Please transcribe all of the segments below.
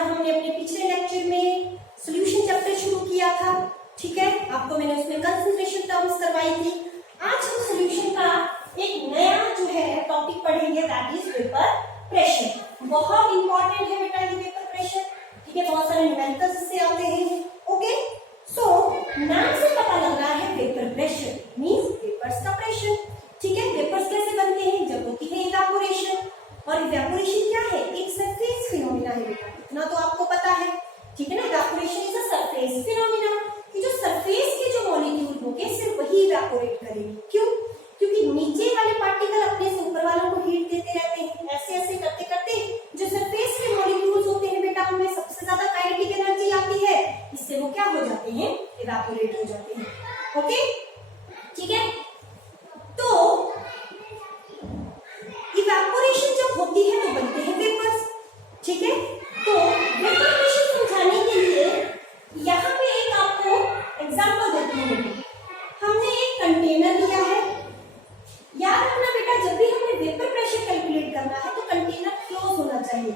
हमने अपने पिछले लेक्चर में सॉल्यूशन चैप्टर शुरू किया था, ठीक है। आपको मैंने उसमें कंसंट्रेशन टर्म्स करवाई थी। आज हम सॉल्यूशन का एक नया जो है टॉपिक पढ़ेंगे, दैट इज वेपर प्रेशर। बहुत इंपॉर्टेंट है बेटा ये वेपर प्रेशर, ठीक है। बहुत सारे न्यूमेरिकल्स से आते हैं। ओके, सो नाम से पता लग रहा है वेपर प्रेशर मींस वेपर्स का प्रेशर, ठीक है। वेपर्स कैसे बनते हैं? जब होती है इवेपोरेशन, और इवेपोरेशन क्या है? एक सरफेस फिनोमिना है बेटा, इतना तो आपको पता है, ठीक है ना। Evaporation is a surface phenomena, कि जो सरफेस के जो मॉलिक्यूल होंगे सिर्फ वही इवेपोरेट करेंगे। क्यों? क्योंकि नीचे वाले पार्टिकल अपने से ऊपर वालों को हीट देते रहते हैं। ऐसे ऐसे करते करते जो सरफेस के मॉलिक्यूल्स होते हैं बेटा, उनमें सबसे ज्यादा काइनेटिक एनर्जी आती है, इससे वो क्या हो जाते हैं? इवेपोरेट हो जाते हैं। ओके, ठीक है। तो इवेपोरेशन जब होती है तो बनते हैं वेपर्स, ठीक है। तो वेपर प्रेशर समझाने के लिए यहाँ पे एक आपको एग्जांपल देती हूँ। हमने एक कंटेनर लिया है, याद रखना बेटा, जब भी हमें वेपर प्रेशर कैलकुलेट करना है तो कंटेनर क्लोज होना चाहिए,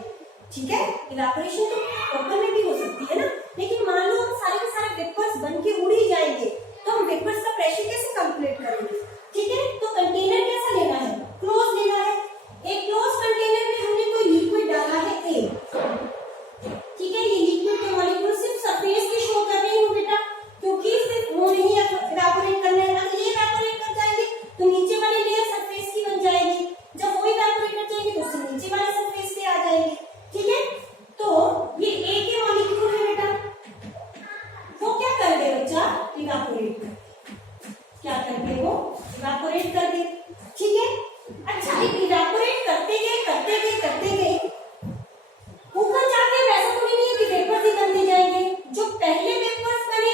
ठीक है। इवेपोरेशन तो ओपन में भी हो सकती है ना, लेकिन मान लो हम सारे के सारे वेपर्स बन के उड़ ही जाएंगे तो हम वेपर्स का प्रेशर कैसे कैलकुलेट करेंगे, ठीक है। तो कंटेनर कैसा लेना है? क्लोज लेना है। एक क्लोज कंटेनर में हमने कोई लिक्विड डाला है A, ठीक है। ये लिक्विड के मॉलिक्यूल सिर्फ सरफेस पे शो कर रही हूँ बेटा, क्योंकि सिर्फ वो नहीं इवेपोरेट करना है। अगर ये इवेपोरेट कर जाएंगे तो नीचे वाली लेयर सरफेस की बन जाएगी, जब वो इवेपोरेट कर जाएंगे तो उससे नीचे वाले सरफेस पे आ जाएंगे, ठीक है। तो ये A के मॉलिक्यूल है बेटा, वो क्या कर गए बच्चा? इवेपोरेट कर, क्या कर गए? वो इवेपोरेट कर गए, ठीक है। अच्छा, इवेपोरेट करते गए करते गए करते गए, ऊपर जाके वैसा तो नहीं है कि वेपर्स ही बनते जाएंगे। जो पहले वेपर्स बने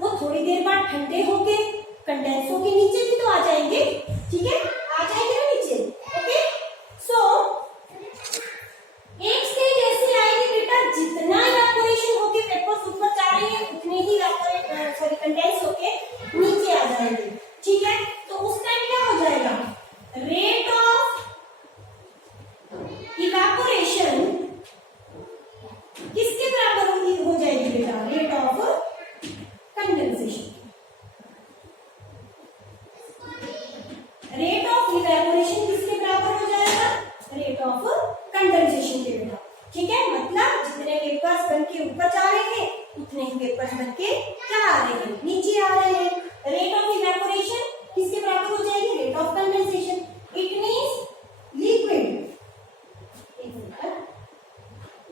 वो थोड़ी देर बाद ठंडे होके कंडेंस होके नीचे भी तो आ जाएंगे, ठीक है। आ जाएंगे ना नीचे, ओके। सो एक स्टेज ऐसी आएगी बेटा, जितना इवेपोरेशन होके वेपर्स ऊपर जा रहे हैं उतने ही कंडेंस होके नीचे आ जाएंगे, ठीक है। तो उस टाइम क्या हो जाएगा? रेट ऑफ इवेपोरेशन किसके बराबर हो जाएगी बेटा? Rate of condensation. Rate of evaporation किसके बराबर हो जाएगा? रेट ऑफ कंडेंसेशन के बेटा, ठीक है। मतलब जितने वेपर्स बन के ऊपर जा रहे हैं उतने ही वेपर्स बन के क्या आ रहे हैं? नीचे आ रहे हैं। रेट ऑफ इवेपोरेशन किसके बराबर हो जाएगी? Rate of condensation. It means liquid,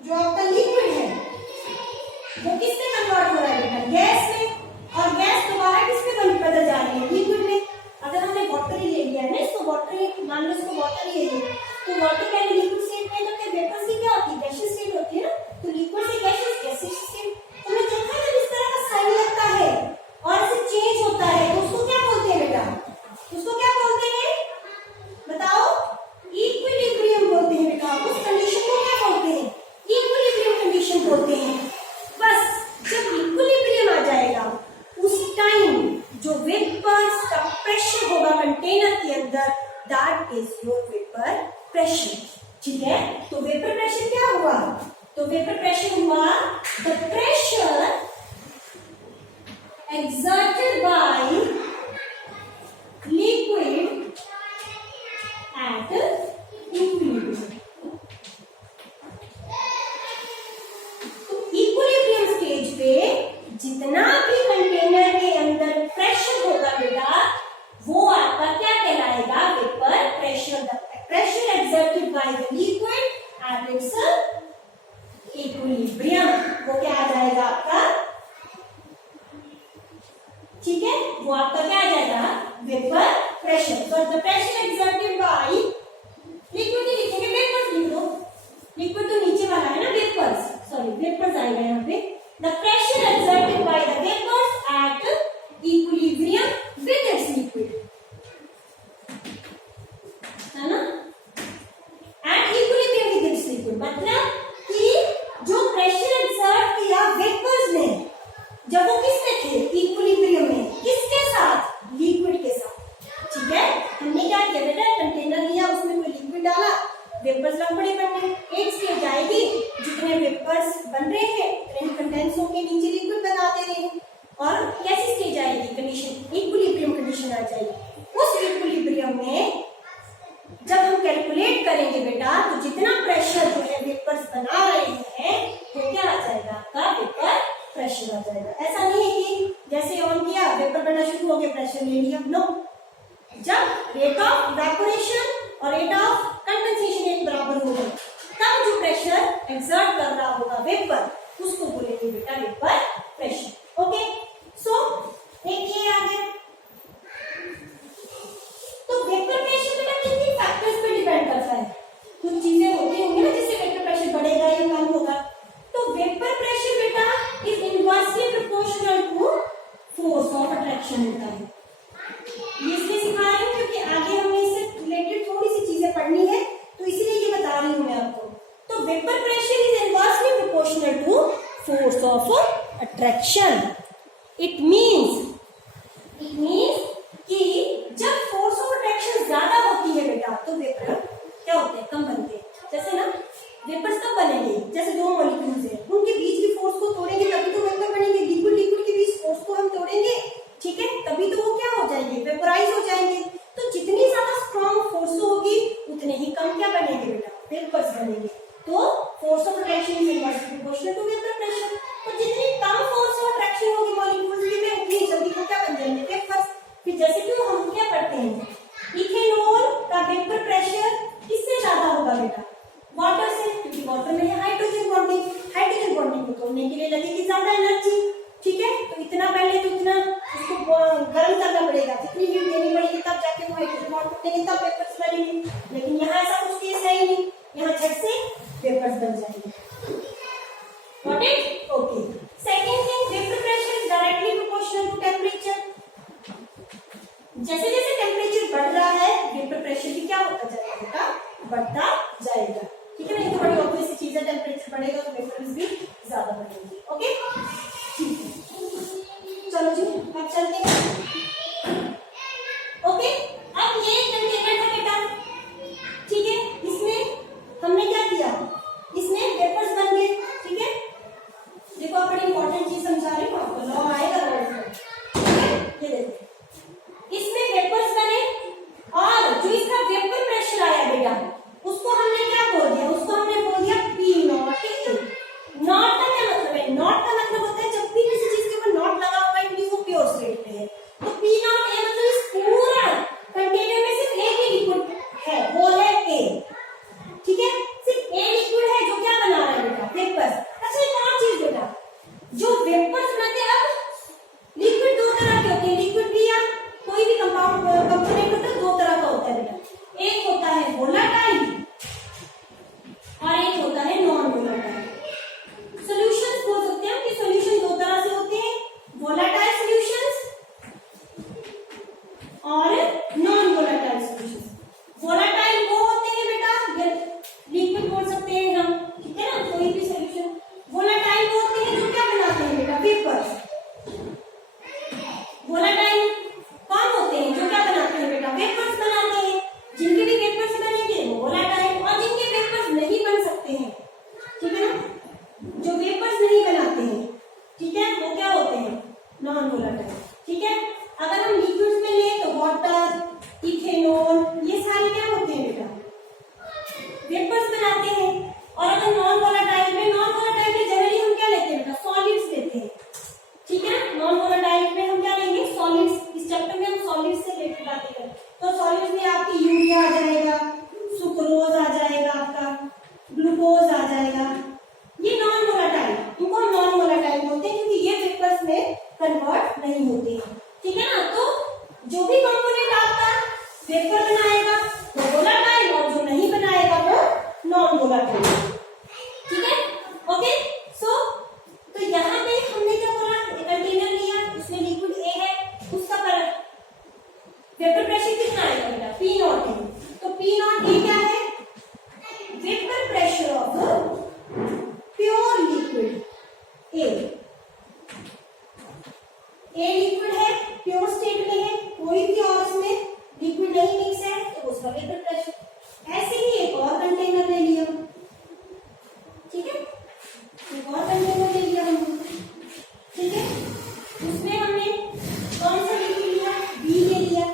जो आपका लिक्विड है वो किसमें कन्वर्ट हो रहा है बेटा? गैस में, और गैस दोबारा किसमें बदल जा रही है? लिक्विड में। अगर हमने वाटर ही ले लिया है ना, इसको वाटर मान लो, इसको वाटर ही ले लिया, तो वाटर पहले लिक्विड स्टेट में, तो वेपर से क्या होती है? गैसियस स्टेट होती है ना। तो लिक्विड से गैसियस स्टेट, तुमने देखा है जब इस तरह का साइन लगता है और ऐसे चेंज होता है तो उसको क्या बोलते हैं बेटा? उसको क्या बोलते हैं बताओ? इक्विलिब्रियम बोलते हैं बेटा। उस कंडीशन को क्या बोलते हैं? इक्विलिब्रियम कंडीशन बोलते हैं। बस जब इक्विलिब्रियम आ जाएगा उस टाइम जो वेपर्स का प्रेशर होगा कंटेनर के अंदर, that is your vapour pressure, ठीक है। तो वेपर प्रेशर क्या हुआ? तो वेपर प्रेशर हुआ the pressure exerted by liquid at equilibrium। तो इक्विलिब्रियम स्टेज पे जितना भी कंटेनर के अंदर प्रेशर होगा बेटा, वो आपका क्या कहलाएगा? Vapour pressure. The pressure exerted by the liquid at its equilibrium, वो क्या आ जाएगा आपका? ठीक है, वो आपका क्या आ जाएगा? Vapour pressure. तो the pressure exerted by liquid ही लिखेंगे, वेपर्स लिख दो, लिक्विड तो नीचे वाला है ना, वेपर्स, सॉरी वेपर्स आएगा यहाँ पे। The pressure exerted by the vapours at equilibrium with its liquid, है ना। At equilibrium with its liquid मतलब कि जो प्रेशर एक्सर्ट किया वेपर्स ने, जब वो किसमें थे? इक्विलिब्रियम में। किसके साथ? लिक्विड के साथ, ठीक है। हमने क्या किया बेटा? कंटेनर लिया, उसमें कोई लिक्विड डाला, वेपर्स लंबड़े बनने। एक स्टेज आएगी जितने वेपर्स बन आ जाएगी। उस इक्विलिब्रियम में जब हम कैलकुलेट करेंगे बेटा, तो जितना प्रेशर जो है वेपर्स बना रहे हैं वो क्या आ जाएगा, आपका वेपर प्रेशर आ जाएगा। ऐसा नहीं है कि जैसे ऑन किया वेपर बनना शुरू हो गया, प्रेशर ले लिया, नो। जब रेट ऑफ इवेपोरेशन और रेट ऑफ कंडेंसेशन एक बराबर होगा, तब जो प्रेशर एक्सर्ट कर रहा होगा वेपर, उसको बोलेंगे बेटा वेपर प्रेशर। ओके, सो एक ये आ गया। तो वेपर प्रेशर बेटा कितने फैक्टर्स पे डिपेंड करता है। कुछ चीजें होती होंगी ना जिससे वेपर प्रेशर बढ़ेगा या कम होगा। तो वेपर प्रेशर बेटा is inversely proportional to force of attraction होता है। ये इसलिए सिखा रही हूँ क्योंकि आगे हमें इससे रिलेटेड थोड़ी सी चीजें पढ़नी है, तो इसीलिए ये बता रही हूँ मैं आपको। तो vapour pressure is inversely proportional to force of attraction. It means कि जब फोर्स ऑफ अट्रैक्शन ज्यादा होती है बेटा, तो वेपर क्या होते हैं, कम बनते हैं। जैसे ना वेपर्स कब बनेंगे, जैसे दो मॉलिक्यूल्स हैं, उनके बीच की फोर्स को तोड़ेंगे तभी तो वेपर बनेंगे। लिक्विड के बीच फोर्स को हम तोड़ेंगे, ठीक है, तभी तो वो क्या हो जाएंगे, वेपराइज हो जाएंगे। तो जितनी ज्यादा स्ट्रॉन्ग फोर्स होगी उतने ही कम क्या बनेंगे बेटा, वेपर्स बनेंगे। तो force of attraction is inversely proportional to vapour pressure. तो जितनी कम फोर्स ऑफ अट्रैक्शन होगी मॉलिक्यूल्स में, उतनी जल्दी वो क्या बन जाएंगे, वेपर्स। फिर जैसे कि हम क्या करते हैं, इथेनॉल का वेपर प्रेशर किससे ज्यादा होगा बेटा, वाटर से, क्योंकि वाटर में है हाइड्रोजन बॉन्डिंग। हाइड्रोजन बॉन्डिंग को तोड़ने के लिए लगेगी ज्यादा एनर्जी, ठीक है। तो इतना पहले तो इतना उसको गर्म करना पड़ेगा, जितनी हीट देनी पड़ेगी तब जाके वो हाइड्रोजन बॉन्ड टूटेंगे, तब वेपर्स बनेंगे। लेकिन यहाँ ऐसा कुछ केस है ही नहीं, यहाँ झट से वेपर्स बन जाएंगे। Got it? Okay. Second thing, vapour pressure is directly proportional to temperature. जैसे जैसे टेम्परेचर बढ़ रहा है वेपर प्रेशर भी क्या होता जाएगा बेटा, बढ़ता जाएगा, ठीक है ना। ये तो बड़ी ऑब्वियस चीज है, टेम्परेचर बढ़ेगा तो वेपर्स भी ज्यादा बढ़ेंगे। ओके, ठीक है, चलो जी अब चलते हैं। ओके, अब ये कंटेनर था बेटा, ठीक है, इसमें हमने क्या किया, इसमें वेपर्स बन गए, ठीक है। देखो आप बड़ी इंपॉर्टेंट चीज समझा रही हूँ आपको, लॉ आएगा वर्ड में, ये देखो इसमें वेपर्स बने, और जो इसका वेपर प्रेशर आया बेटा, उसको हमने क्या बोल दिया, उसको हमने बोल दिया पी नॉट ए। नॉट का क्या मतलब है, नॉट का मतलब होता है जब भी किसी चीज के ऊपर नॉट लगा हुआ है वो प्योर स्टेट में है। तो पी नॉट ए मतलब इस पूरा कंटेनर में सिर्फ एक ही लिक्विड है, वो है ए, ठीक है। सिर्फ ए लिक्विड है जो क्या बना रहा है बेटा, वेपर्स। अच्छा एक और चीज बेटा, जो वेपर्स बनाते हैं, अब लिक्विड दो तरह के होते हैं, लिक्विड भी या कोई भी कंपोनेंट होता है, दो तरह का होता है बेटा। एक होता है वोलाटाइल और एक होता है नॉन वोलाटाइल। सॉल्यूशंस बोल सकते हैं कि सॉल्यूशन दो तरह से होते हैं, वोलाटाइल सॉल्यूशंस और नॉन वोलाटाइल सॉल्यूशंस। वोलाटाइल वो होते हैं बेटा, लिक्विड बोल सकते हैं हम, ठीक है ना, कोई भी सॉल्यूशन। वोलाटाइल वो होते हैं जो क्या बनाते हैं बेटा, वेपर्स। वोलाटाइल कौन होते हैं, जो क्या बनाते हैं बेटा, वेपर्स बनाते हैं। जिनके भी वेपर्स बनेंगे वो वोलाटाइल, और जिनके वेपर्स नहीं बन सकते हैं, ठीक है ना, जो वेपर्स नहीं बनाते हैं, ठीक है, वो क्या होते हैं, नॉन वोलाटाइल, ठीक है। अगर हम लिक्विड्स में लें तो वाटर, इथेनॉल, ये सारे क्या होते हैं बेटा, वेपर्स बनाते हैं। और अगर नॉन वोलाटाइल में जनरली हम क्या लेते हैं बेटा, सॉलिड्स लेते हैं, ठीक है। नॉन वोलाटाइल में हम क्या लेंगे, सॉलिड्स। इस चैप्टर में हम सॉलिड्स से रिलेटेड बातें करें, तो सॉलिड्स में आपकी यूरिया आ जाएगा, सुक्रोज आ जाएगा, आपका ग्लूकोज आ जाएगा, ये नॉन वोलाटाइल। इनको नॉन वोलाटाइल बोलते हैं क्योंकि ये वेपर्स में कन्वर्ट नहीं होते हैं, ठीक है ना। तो जो भी कंपोनेंट आपका वेपर बनाएगा वो वोलाटाइल, और जो नहीं बनाएगा वो नॉन वोलाटाइल, ठीक है। ओके, सो तो यहाँ पे हमने क्या बोला, कंटेनर लिया, उसमें लिक्विड ए है, उसका वेपर प्रेशर कितना आएगा बेटा, पी नॉट है। तो पी नॉट ए क्या है, vapour pressure of pure liquid A. A liquid है, प्योर स्टेट में है, कोई भी और इसमें लिक्विड नहीं मिक्स है, तो उसका वेपर प्रेशर। ऐसे ही एक और कंटेनर ले लिया, ठीक है, एक और कंटेनर ले लिया हमने, ठीक है। उसमें हमने कौन सा लिक्विड लिया, बी ले लिया,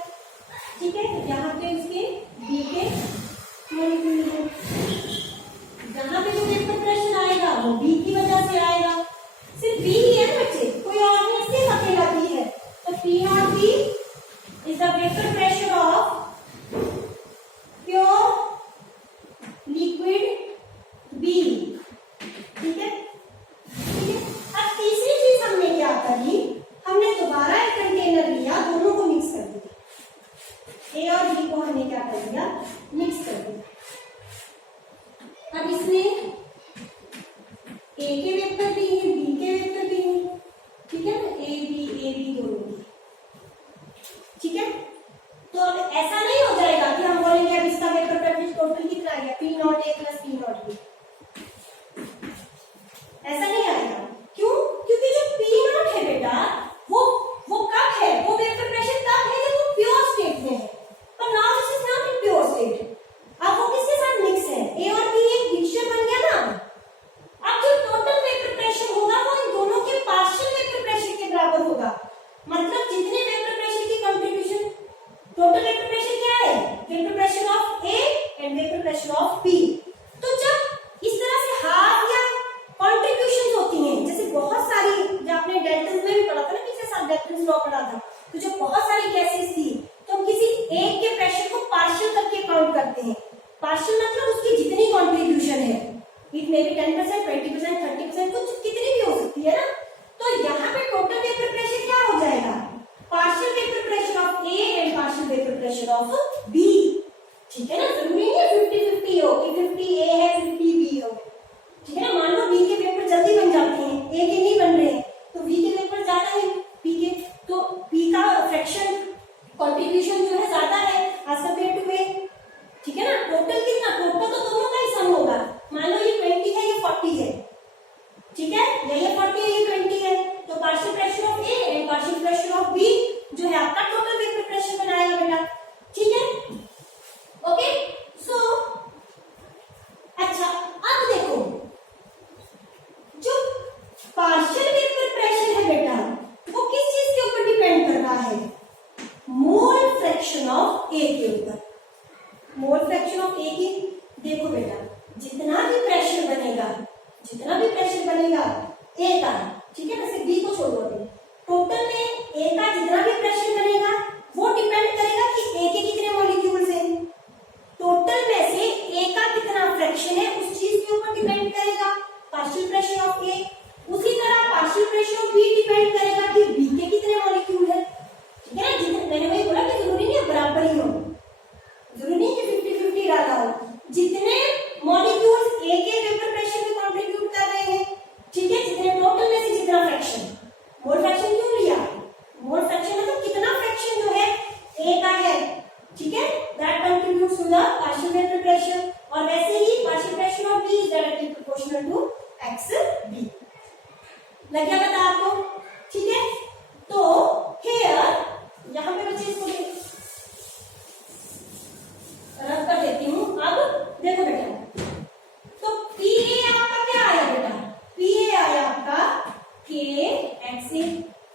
ए और बी को हमने क्या कर दिया, मिक्स कर दिया। अब इसमें ए के वेक्टर भी हैं, बी के वेक्टर भी हैं, ठीक है ना, ए बी दोनों की, ठीक है। तो अब ऐसा नहीं हो जाएगा कि हम बोलेंगे अब इसका वेक्टर प्रैक्टिस टोटल कितना आ गया, पी नॉट ए प्लस पी नॉट बी, ऐसा नहीं आएगा। क्यों? क्योंकि जो पी नॉट है बेटा वो कब है, वो वेक्टर प्रेशर तब है जब वो प्योर स्टेट में है, पर now this is not in pure state. अब वो किसके साथ मिक्स है, ए और बी एक मिक्सचर बन गया ना। अब जो टोटल वेक्टर प्रेशर होगा वो इन दोनों के पार्शियल वेक्टर प्रेशर के बराबर होगा। मतलब जितने वेक्टर प्रेशर की कंट्रीब्यूशन, टोटल वेक्टर प्रेशर क्या है, vector pressure of A and vector pressure of B. तो जब इस तरह से हाफ या कंट्रीब्यूशन होती हैं, जैसे बहुत सारी, जो आपने डेल्टन्स में भी पढ़ा था ना, पिछले साल डेल्टन्स लॉ पढ़ा था, तो जब बहुत सारी गैसेस थी तो हम किसी एक के प्रेशर को पार्शियल करके काउंट करते हैं। पार्शियल मतलब उसकी जितनी कंट्रीब्यूशन है, इट मे बी 10%, 20%, 30%, कुछ कितनी भी हो सकती है ना। तो यहाँ पे टोटल वेक्टर प्रेशर क्या हो जाएगा, partial vector pressure of A and partial vector pressure of B, ठीक है ना। जरूरी नहीं है 50-50 हो कि 50 ए है 50 बी हो, ठीक है ना। मान लो बी के वेक्टर जल्दी बन जाते हैं, ए के नहीं बन रहे हैं, तो बी के वेक्टर ज्यादा है बी के, तो बी का फ्रैक्शन कंट्रीब्यूशन जो है ज्यादा है एज कंपेयर टू ए, ठीक है ना। टोटल कितना, टोटल तो दोनों का ही सम होगा। मान लो ये 20 है, ये 40 है, ठीक है, या ये 40 है, ये 20 है, तो partial pressure of A and partial pressure of B जो है आपका टोटल वेक्टर प्रेशर बनाएगा बेटा, ठीक है। ओके, सो अच्छा, अब देखो जो पार्शियल वेक्टर प्रेशर है बेटा वो किस चीज के ऊपर डिपेंड कर रहा है, मोल फ्रैक्शन ऑफ ए के ऊपर। मोल फ्रैक्शन ऑफ ए की, देखो बेटा जितना भी प्रेशर बनेगा ए का, ठीक है ना, सिर्फ बी को छोड़ दो, टोटल में ए का जितना भी प्रेशर बनेगा वो डिपेंड करेगा कि ए के कितने मॉलिक्यूल्स हैं, टोटल में से ए का कितना फ्रैक्शन है उस चीज के ऊपर डिपेंड करेगा पार्शियल प्रेशर ऑफ ए। उसी तरह partial pressure of B depend करेगा कि बी के कितने मॉलिक्यूल है, ठीक है ना। जितने, मैंने वही बोला कि जरूरी नहीं है बराबर ही हो, जरूरी नहीं कि 50-50 डाला हो, जितने मॉलिक्यूल्स ए के वेक्टर प्रेशर में कंट्रीब्यूट कर रहे हैं, ठीक है, जितने टोटल में से जितना फ्रैक्शन, मोल फ्रैक्शन क्यों लिया, मोल फ्रैक्शन मतलब कितना फ्रैक्शन जो है ए का है, ठीक है, that contributes to the partial vector pressure. और वैसे ही partial pressure of B is directly proportional to X B. लग गया पता आपको, ठीक है। तो हियर यहां पे बच्चे इसको रख कर देती हूं। अब देखो बेटा, तो पी ए आपका क्या आया बेटा, पी ए आया आपका के एक्स ए,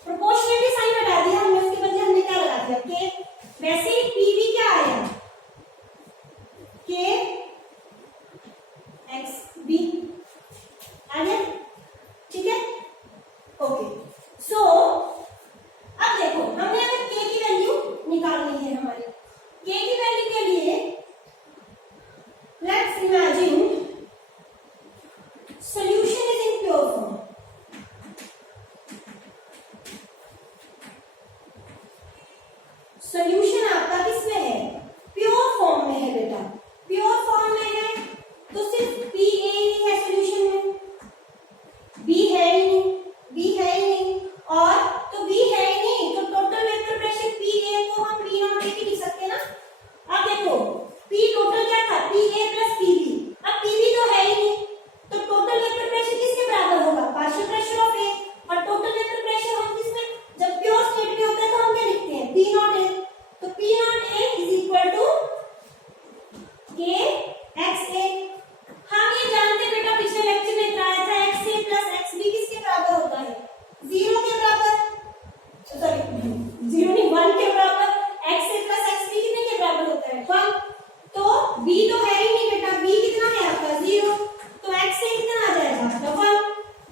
प्रोपोर्शनलिटी साइन हटा दिया हमने, उसके बदले हमने क्या लगा दिया के। वैसे ही पी बी क्या आया, के एक्स बी आ गया, ठीक है। ओके, सो अब देखो हमने अगर के की वैल्यू निकालनी है, हमारी के की वैल्यू के लिए let's imagine solution is in pure form. Solution आपका किसमें है, प्योर फॉर्म में है बेटा, प्योर फॉर्म में है तो सिर्फ पी ए ही है सॉल्यूशन में, बी है ही नहीं, बी है ही नहीं, और तो बी है ही नहीं तो टोटल वेक्टर प्रेशर पी ए को हम पी नॉट ए लिख सकते हैं ना। अब देखो पी टोटल क्या था, P A plus P B, अब पी बी तो है ही नहीं तो टोटल वेक्टर प्रेशर किसके बराबर होगा, पार्शियल प्रेशर ऑफ ए। और टोटल वेक्टर प्रेशर हम किसमें, जब प्योर स्टेट में होता है तो हम क्या लिखते हैं, पी नॉट ए, तो P naught A is equal to के एक्स ए। हम ये जानते हैं बेटा, पिछले लेक्चर में कराया था x A plus x B किसके बराबर होता है, 0 के बराबर, सॉरी 0 नहीं 1 के बराबर। X A plus x B कितने के बराबर होता है, 1। तो बी तो है ही नहीं बेटा, बी कितना है आपका 0, तो एक्स ए कितना आ जाएगा आपका 1।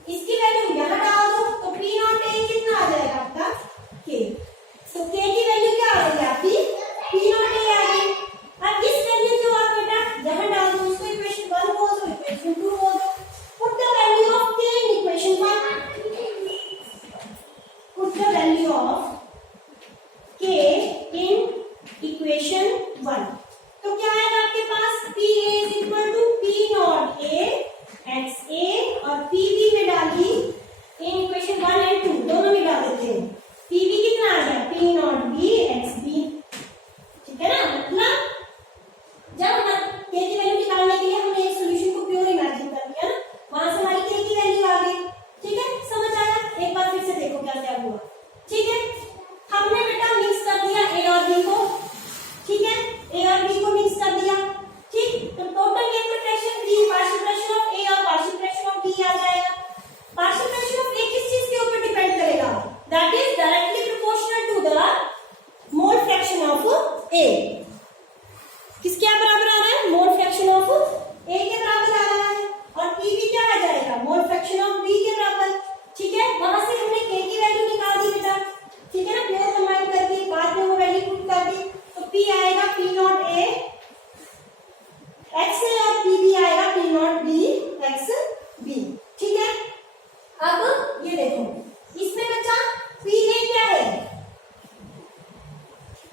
इसकी वैल्यू यहाँ डाल दो तो पी नॉट ए कितना आ जाएगा आपका के। तो के की वैल्यू क्या आ रही है आपकी, पी नॉट ए आ गई। अब इस वैल्यू को आप बेटा यहाँ डाल दो, इसको इक्वेशन 1 बोल दो, इक्वेशन 2 बोल दो, पुट द वैल्यू ऑफ के in equation 1, put the value of के इन इक्वेशन ए। किसके बराबर आ रहा है? मोल फ्रैक्शन ऑफ ए के बराबर आ रहा है। और पी भी क्या आ जाएगा? मोल फ्रैक्शन ऑफ बी के बराबर। ठीक है, वहां से हमने के की वैल्यू निकाल दी बेटा, ठीक है ना, प्योर कंबाइन करके बाद में वो वैल्यू पुट कर दी, तो पी आएगा पी नॉट ए एक्स है और पी बी आएगा P naught B X B. ठीक है, अब ये देखो इसमें बच्चा पी ए क्या है?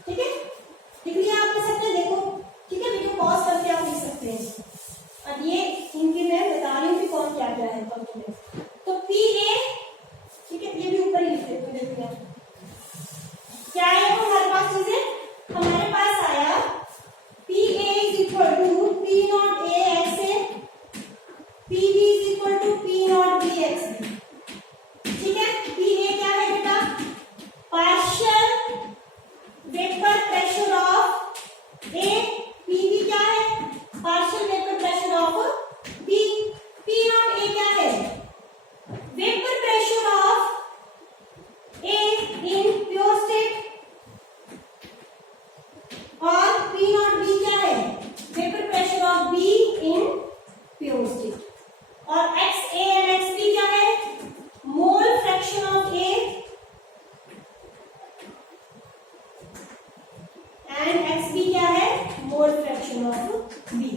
ठीक है, लिख लिया आपने सबने? देखो ठीक है, वीडियो पॉज करके आप लिख सकते हैं। अब ये इनके मैं बता रही हूँ कि कौन क्या क्या है कंपोनेंट। तो पी ए, ठीक है, ये भी ऊपर ही लिख देते हैं। देखिए क्या है वो हमारे पास चीजें, हमारे पास आया P A is equal to P naught A X A, P B is equal to P naught B X B. ठीक है, पी ए क्या है बेटा? Partial vapour pressure of A, P B क्या है? Partial vapour pressure of B. P naught A क्या है? Vapour pressure of A in pure state, और पी नॉट बी क्या है? Vapour pressure of B in pure state. और X A and X B क्या है? Mole fraction of A and X B क्या है? Mole fraction of B,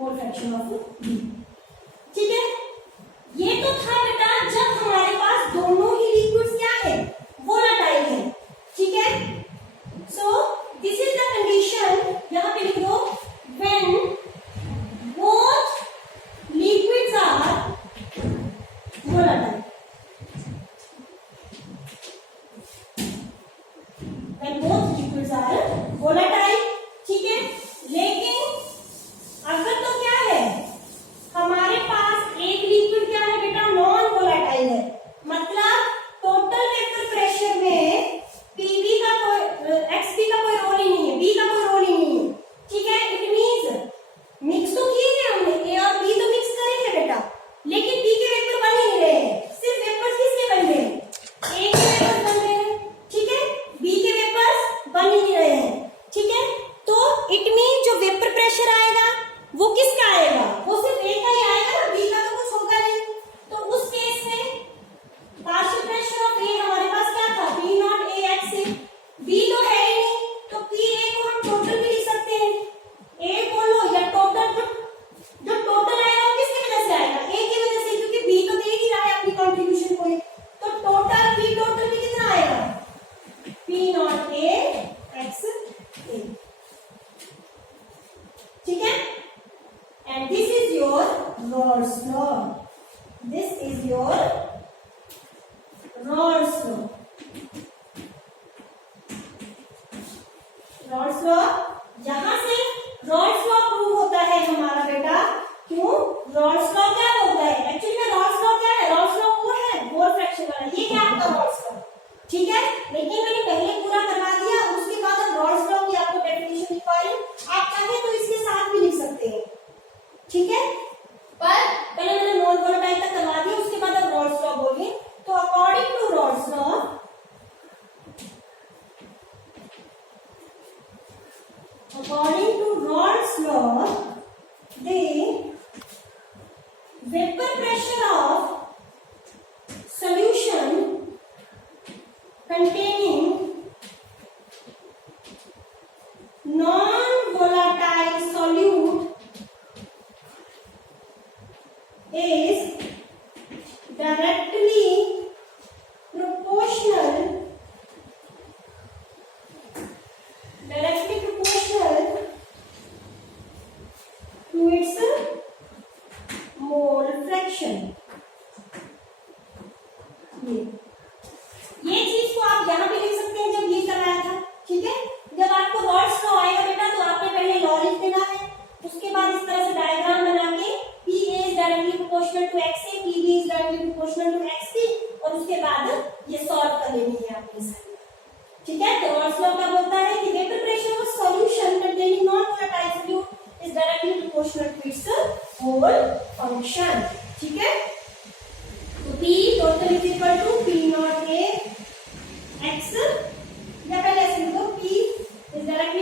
mole fraction of B. ठीक है, ये तो था बेटा जब हमारे पास दोनों ही लिक्विड्स क्या है? वोलेटाइल है। ठीक है, so this is the condition, यहां पे लिख दो, when both liquids are volatile. When both liquids are volatile. ठीक है, लेकिन अगर तो क्या है, हमारे पास एक लिक्विड क्या है बेटा? नॉन वोलेटाइल है, मतलब टोटल वेपर प्रेशर में पीबी का कोई, एक्सबी का कोई रोल ही नहीं है, बी का कोई रोल ही नहीं है। ठीक है, इट मींस मिक्स तो किए हैं हमने, ए और बी तो मिक्स करे हैं बेटा, लेकिन बी के वेपर बन ही नहीं रहे हैं। सिर्फ वेपर्स किसके बन रहे हैं? ए के वेपर्स बन रहे हैं। ठीक है, बी के वेपर्स बन ही नहीं रहे हैं। ठीक है, तो इट मीन जो वेपर प्रेशर आएगा वो किसका आएगा? वो सिर्फ ए का ही आएगा ना, बी का तो कुछ होगा नहीं। तो उस केस में पार्शियल प्रेशर ऑफ ए हमारे पास क्या था? P naught A X A. B तो है ही नहीं, तो पी ए को हम टोटल भी लिख सकते हैं। ए बोलो या टोटल, जो टोटल आएगा वो किसकी वजह से आएगा? ए की वजह से, क्योंकि बी तो दे ही रहा है अपनी कंट्रीब्यूशन को। तो टोटल पी टोटल भी कितना आएगा? P naught A X A. ठीक है, and this is your Raoult's law. This is your Raoult's law. Raoult's law, यहां से Raoult's law प्रूव होता है हमारा बेटा। क्यों? Raoult's law क्या होता है? एक्चुअली में Raoult's law क्या है? Raoult's law वो है मोल फ्रैक्शन वाला, ये क्या आपका Raoult's law। ठीक है, लेकिन मैंने पहले पूरा करवा दिया, उसके बाद अब Raoult's law की आपको डेफिनेशन लिखवाई, आप चाहे तो इसके साथ भी लिख सकते हैं। ठीक है, पर पहले मैंने नॉन वोलेटाइल तक करवा दिया, उसके बाद अब Raoult's law बोलिए। तो according to Raoult's law, according to Raoult's law, the vapor pressure of solution containing non-volatile solute is directly proportional to its mole fraction। ये चीज को आप यहाँ पे लिख सकते हैं जब ये कराया था। ठीक है, जब आपको Raoult's law आएगा बेटा तो आपने पहले लॉ लिख देना है, उसके बाद इस तरह से डायग्राम बना के P A is directly proportional to X A, P B is directly proportional to X B, और उसके बाद ये सॉल्व कर लेनी है आपने सारी। ठीक है, तो Raoult's law क्या बोलता है कि vapour pressure of solution containing non volatile solute is directly proportional to its mole function. ठीक है, तो P total is equal to P naught A X, या पहले ऐसे लिखो P इज डायरेक्टली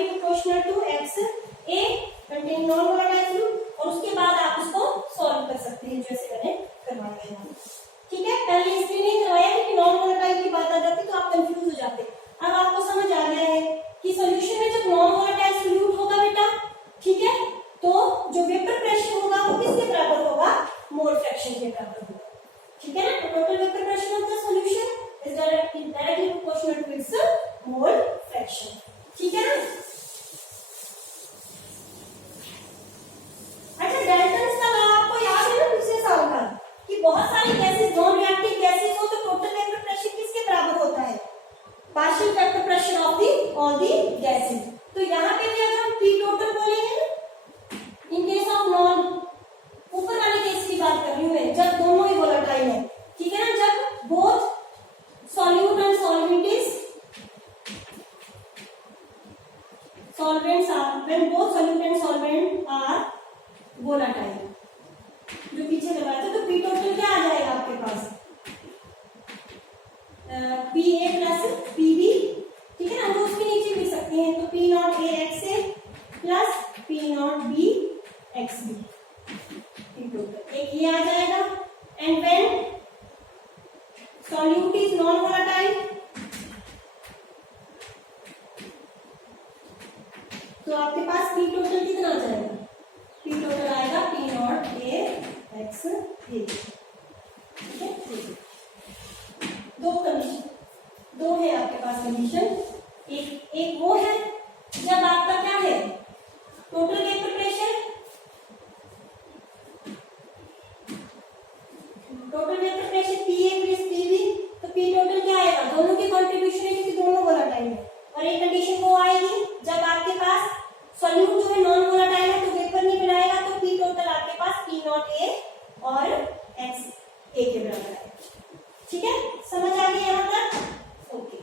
ठीक है ना। अच्छा, डाल्टन्स का लॉ आपको याद है ना पिछले साल का, कि बहुत सारी गैसेस नॉन रिएक्टिव गैसेस हो तो टोटल वेपर प्रेशर किसके बराबर होता है, partial vapour pressure of the all the gases. तो यहाँ पे भी अगर हम पी टोटल बोलेंगे ना, इन केस ऑफ नॉन, ऊपर वाले केस की बात कर रही हूँ मैं, जब दोनों ही वोलेटाइल है, ठीक है ना, जब both solute and solvent is solvents are, when both solute and solvent are volatile, जो पीछे लगाया था, तो पी टोटल क्या आ जाएगा आपके पास, P A plus P B, ठीक है ना, हम उसके नीचे लिख सकते हैं, तो P naught A X A plus P naught B X B, P total एक ये आ जाएगा। And when solute is non volatile, तो आपके पास पी टोटल कितना आ जाएगा, पी टोटल आएगा P naught A X A, ठीक है। दो कंडीशन, दो है आपके पास कंडीशन, एक वो है जब आपका क्या है total vapour pressure, total vapour pressure P A plus P B, तो पी टोटल क्या आएगा, दोनों की कॉन्ट्रीब्यूशन है क्योंकि दोनों वोलेटाइल है। और एक कंडीशन वो आएगी जब आपके पास सॉल्यूट जो है नॉन वोलेटाइल है, तो वेपर नहीं बनाएगा, तो पी टोटल आपके पास पी नॉट ए और एक्स ए के बराबर है, ठीक है, समझ आ गई यहां तक, ओके।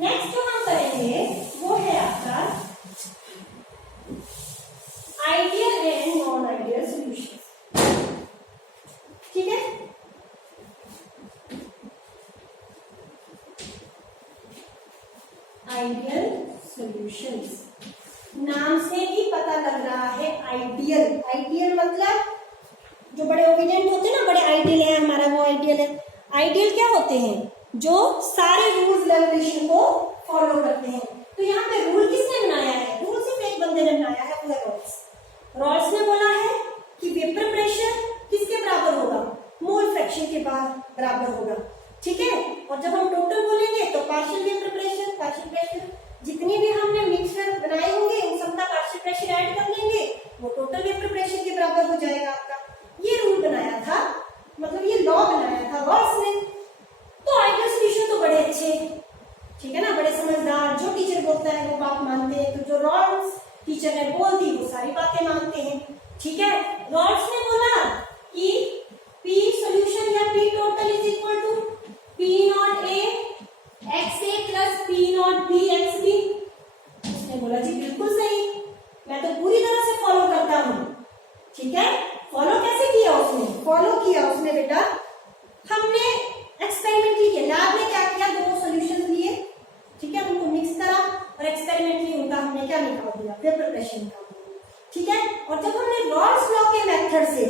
नेक्स्ट जो हम करेंगे वो है आपका ideal and non ideal solution, ठीक है। आइडियल सॉल्यूशंस, नाम से ही पता लग रहा है आइडियल, आइडियल मतलब जो बड़े ओबिडिएंट होते हैं ना, बड़े आइडियल है हमारा वो आइडियल है। आइडियल क्या होते हैं, जो सारे रूल्स रेगुलेशन को फॉलो करते हैं। तो यहाँ पे रूल किसने बनाया है, रूल सिर्फ एक बंदे ने बनाया है, वो है रॉल्स। रॉल्स ने बोला है कि वेपर प्रेशर किसके बराबर होगा, मोल फ्रैक्शन के बराबर होगा, ठीक है। और जब हम टोटल बोलेंगे तो partial vapour pressure, partial pressure जितनी भी हमने मिक्सचर बनाए होंगे उन सबका पार्शियल प्रेशर ऐड कर लेंगे, वो टोटल वेपर प्रेशर के बराबर हो जाएगा आपका। ये रूल बनाया था, मतलब ये लॉ बनाया था रॉल्स ने। तो आइडियल सॉल्यूशन तो बड़े अच्छे, ठीक है ना, बड़े समझदार, जो टीचर बोलता है वो बात मानते हैं, तो जो रॉल्स टीचर ने बोल दी वो सारी बातें मानते हैं, ठीक है। रॉल्स ने बोला कि पी सॉल्यूशन या P total is equal to P naught A X A plus P naught B X B. उसने बोला जी बिल्कुल सही, मैं तो पूरी तरह से फॉलो करता हूँ, ठीक है। फॉलो कैसे किया उसने, फॉलो किया उसने बेटा, हमने एक्सपेरिमेंटली किया, लैब में क्या किया, दो सॉल्यूशन लिए, ठीक है, उनको मिक्स करा और एक्सपेरिमेंटली उनका हमने क्या निकाल दिया, वेपर प्रेशर निकाल दिया, ठीक है। और जब हमने रॉल्स लॉ के मेथड से,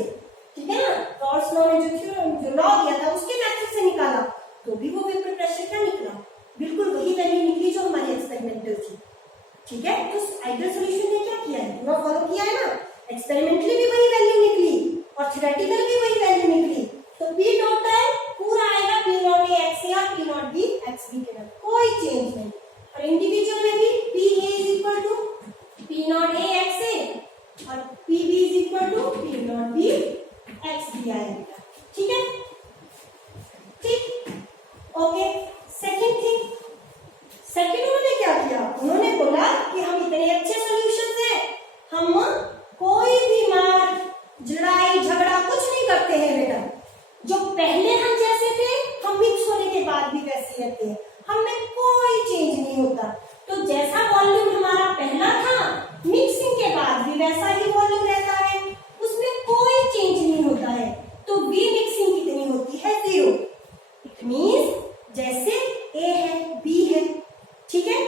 ठीक है ना, रॉल्स लॉ ने जो लॉ दिया था उसके मेथड से निकाला, तो भी वो वेपर प्रेशर क्या निकला, बिल्कुल वही वैल्यू निकली जो हमारी एक्सपेरिमेंटल थी, ठीक है। तो आइडियल सॉल्यूशन ने क्या किया है, पूरा फॉलो किया है ना, एक्सपेरिमेंटली भी वही वैल्यू निकली और थ्योरेटिकल भी वही वैल्यू निकली। तो पी टोटल पूरा आएगा P naught A X A और P naught B X B के अंदर, कोई चेंज नहीं। और इंडिविजुअल में भी P A is equal to P naught A X A और P B is equal to P naught B X B आएगा, ठीक है, ठीक, ओके। सेकंड थिंग, सेकंड उन्होंने क्या किया, उन्होंने बोला कि हम इतने अच्छे सॉल्यूशंस हैं, हम कोई भी मार लड़ाई झगड़ा कुछ नहीं करते हैं बेटा, जो पहले हम जैसे थे हम मिक्स होने के बाद भी वैसे रहते हैं, हमें कोई चेंज नहीं होता। तो जैसा वॉल्यूम हमारा पहला था मिक्सिंग के बाद भी वैसा ही वॉल्यूम रहता है, उसमें कोई चेंज नहीं होता है। तो बी मिक्सिंग कितनी होती है, 0। इट मींस जैसे ए है बी है, ठीक है,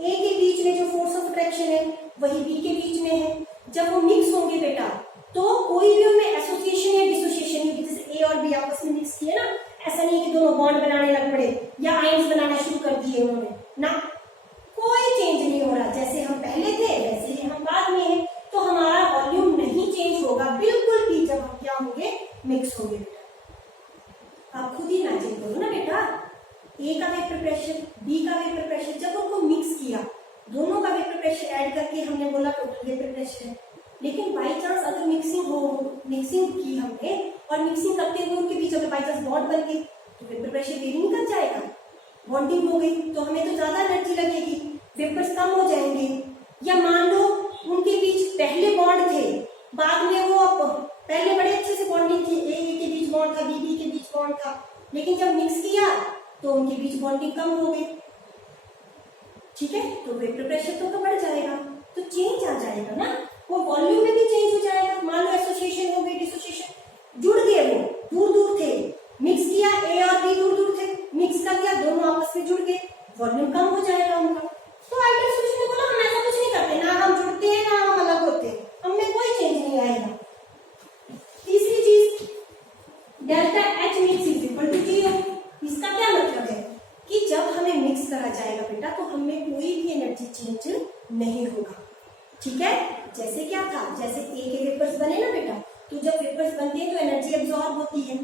ए के बीच में जो फोर्स ऑफ अट्रैक्शन है वही बी के बीच में है। जब वो मिक्स होंगे बेटा तो कोई भी उनमें एसोसिएशन या डिसोसिएशन नहीं, जैसे ए और बी आपस में मिक्स किए ना, ऐसा नहीं कि दोनों बॉन्ड बनाने लग पड़े या आयंस बनाना शुरू कर दिए उन्होंने ना, कोई चेंज नहीं हो रहा, जैसे हम पहले थे वैसे ही हम बाद में हैं। तो हमारा वॉल्यूम नहीं चेंज होगा बिल्कुल भी जब हम क्या होंगे, मिक्स होंगे। बेटा आप खुद ही इमेजिन करो ना बेटा, ए का वेपर प्रेशर, बी का वेपर प्रेशर, जब उनको मिक्स किया, दोनों का वेपर प्रेशर ऐड करके हमने बोला टोटल वेपर प्रेशर है। लेकिन बाई चांस अगर मिक्सिंग की हमने और मिक्सिंग करते हुए उनके बीच अगर बाई चांस बॉन्ड बन गई तो वेपर प्रेशर वेरी निकल जाएगा, बॉन्डिंग हो गई तो हमें तो ज्यादा एनर्जी लगेगी, वेपर्स कम हो जाएंगे। या मान लो उनके बीच पहले बॉन्ड थे, बाद में वो पहले बड़े अच्छे से बॉन्डिंग थी, ए के बीच बॉन्ड था, बी के बीच बॉन्ड था, लेकिन जब मिक्स किया तो उनके बीच बॉन्डिंग कम हो गई, ठीक है, तो वेपर प्रेशर तो बढ़ जाएगा, तो चेंज आ जाएगा ना, वो वॉल्यूम में भी चेंज हो जाएगा। मान लो एसोसिएशन हो गई, डिसोसिएशन, जुड़ गए, वो दूर दूर थे, मिक्स किया, ए और बी दूर दूर थे, मिक्स कर दिया, दोनों आपस में जुड़ गए, वॉल्यूम कम हो जाएगा उनका। तो आइडियल सॉल्यूशन ने बोला हम ऐसा कुछ नहीं करते, ना हम जुड़ते हैं ना हम अलग होते हैं, हमें कोई चेंज नहीं आएगा। तीसरी चीज, delta H mix is equal to zero. इसका क्या मतलब है कि जब हमें मिक्स करा जाएगा बेटा तो हमें कोई भी एनर्जी चेंज नहीं होगा, ठीक है। जैसे क्या था, जैसे ए के वेपर्स बने ना बेटा, तो जब वेपर्स बनते हैं तो एनर्जी एब्जॉर्ब होती है,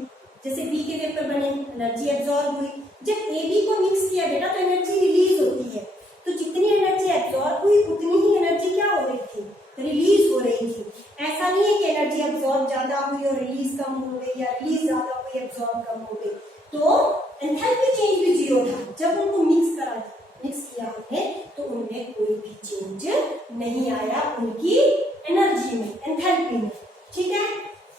जैसे बी के वेपर बने एनर्जी एब्जॉर्ब हुई। जब ए बी को मिक्स किया बेटा तो एनर्जी रिलीज होती है, तो जितनी एनर्जी एब्जॉर्ब हुई उतनी ही एनर्जी क्या हो रही थी, रिलीज हो रही थी। ऐसा नहीं है कि एनर्जी एब्जॉर्ब ज्यादा हुई और रिलीज कम हो गई, या रिलीज ज्यादा हुई एब्जॉर्ब कम हो गई, तो एंथैल्पी चेंज भी जीरो था। जब उनको मिक्स किया हमने तो उनमें कोई भी चेंज नहीं आया उनकी एनर्जी में, एंथैल्पी में, ठीक है।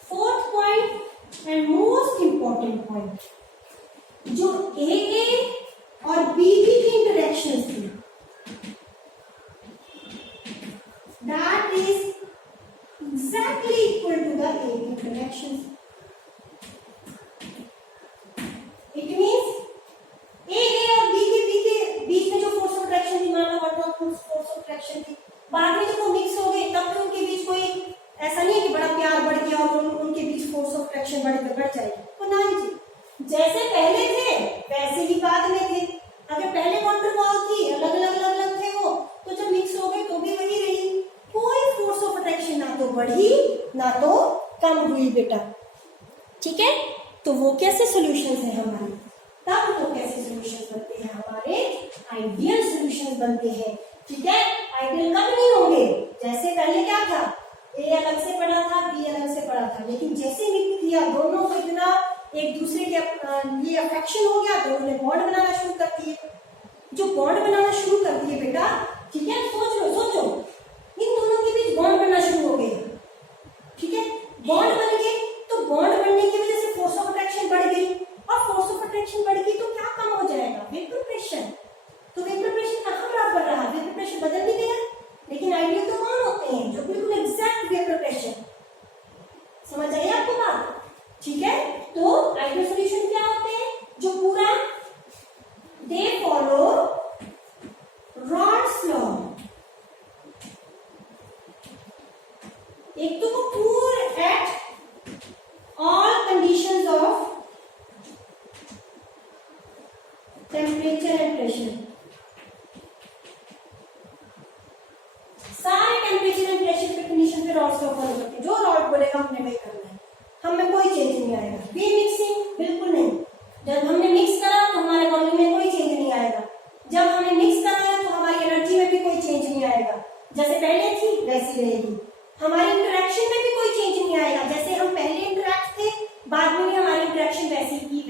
Fourth point and most important point, जो ए और बी की इंटरेक्शन थी, that is exactly equal to the A interaction. It means A और B के बीच में जो फोर्स ऑफ अट्रैक्शन थी, मान लो फोर्स ऑफ अट्रैक्शन थी, बाद में जब वो मिक्स हो गए तब तो उनके बीच कोई ऐसा नहीं है कि बड़ा प्यार बढ़ गया और उनके बीच फोर्स ऑफ अट्रैक्शन बढ़ जाएगी, तो नहीं जी, जैसे पहले थे वैसे ही बाद में थे। अगर पहले कॉन्टर वॉल थी, अलग थे वो, तो जब मिक्स हो गए तो भी वही रही, कोई फोर्स ऑफ अट्रैक्शन ना तो बढ़ी ना तो कम हुई बेटा, ठीक है। तो वो कैसे सॉल्यूशंस है हमारे, तब वो कैसे सॉल्यूशंस बनते हैं हमारे, आइडियल सॉल्यूशंस बनते हैं, ठीक है। आइडियल कब नहीं होंगे, जैसे पहले क्या था, ए अलग से पड़ा था, बी अलग से पड़ा था, लेकिन जैसे मिक्स किया दोनों को इतना एक दूसरे के लिए अफेक्शन हो गया, दोनों ने बॉन्ड बनाना शुरू कर दिए। जो बॉन्ड बनाना शुरू कर दिए बेटा, ठीक है, सोचो इन दोनों के बीच बॉन्ड बनना शुरू हो गए, ठीक है, बॉन्ड बन गए, तो बॉन्ड बनने की वजह से फोर्स ऑफ अट्रैक्शन बढ़ गई, और फोर्स ऑफ अट्रैक्शन बढ़ गई तो क्या कम हो जाएगा, वेपर प्रेशर। तो वेपर प्रेशर कहाँ बराबर रहा, वेपर प्रेशर बदल भी गया, लेकिन आइडियल तो कौन होते हैं, जो बिल्कुल एग्जैक्ट वेपर प्रेशर। समझ आई आपको बात, ठीक है। तो आइडियल सॉल्यूशन क्या होते हैं, जो पूरा दे फॉलो रॉड्स लॉ। एक तो वो पूर at all conditions of temperature and pressure, सारे टेम्परेचर एंड प्रेशर के कंडीशन पे रॉड्स लॉ फॉलो करते हैं, जो रॉड बोलेगा हमने वही करना है, हमें कोई चेंज नहीं आएगा। वी मिक्सिंग बिल्कुल नहीं, जब हमने मिक्स करा तो हमारे वॉल्यूम में कोई चेंज नहीं आएगा, जब हमने मिक्स करा तो हमारी एनर्जी में भी कोई चेंज नहीं आएगा, जैसे पहले थी वैसी रहेगी। हमारी इंटरेक्शन में भी कोई चेंज नहीं आएगा, जैसे हम पहले इंटरेक्ट थे बाद में भी हमारी इंटरेक्शन वैसी ही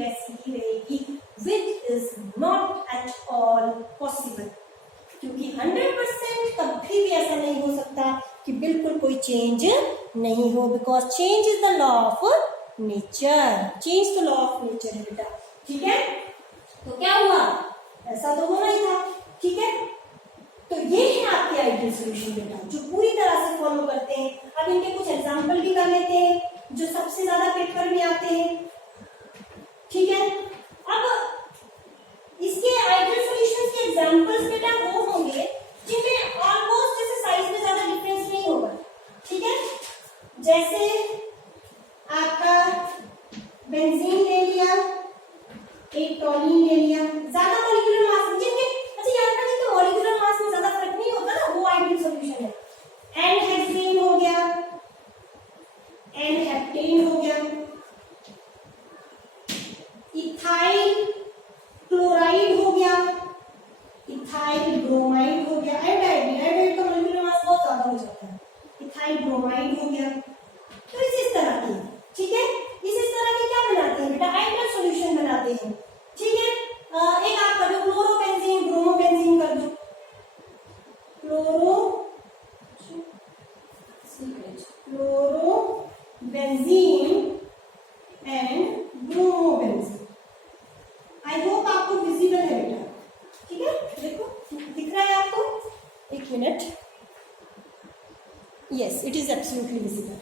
रहेगी, which is not at all possible, क्योंकि 100% कभी भी ऐसा नहीं हो सकता कि बिल्कुल कोई चेंज नहीं हो, because change is the law of nature, change the law of nature है बेटा, ठीक है। तो क्या हुआ, ऐसा तो होना ही था, ठीक है। तो ये है आपके आइडियल सॉल्यूशन बेटा, जो पूरी तरह से फॉलो करते हैं। अब इनके कुछ एग्जांपल भी कर लेते हैं जो सबसे ज्यादा पेपर में आते हैं, ठीक है। अब इसके आइडियल सॉल्यूशंस के एग्जांपल्स बेटा वो होंगे जिनमें ऑलमोस्ट जैसे साइज में ज्यादा डिफरेंस नहीं होगा, ठीक है। जैसे आपका बेंजीन ले लिया, एक टॉलिन ले लिया, ज्यादा मॉलिक्यूलर मास जिनके, अच्छा याद रखिए कि मॉलिक्यूलर मास में ज्यादा फर्क नहीं होता ना, वो आइडियल सॉल्यूशन है। एंड हेक्सेन हो गया, एंड हेप्टेन हो गया, इथाइल क्लोराइड हाइड्रोमाइड हो गया। तो इस तरह की, ठीक है, इस तरह के क्या बनाते हैं बेटा, आइडियल सॉल्यूशन बनाते हैं। ठीक है, एक आप कर दो क्लोरोबेंजीन ब्रोमोबेंजीन कर दो, chlorobenzene and bromobenzene. I hope आपको विजिबल है बेटा, ठीक है, देखो दिख रहा है आपको, एक minute, yes it is absolutely visible.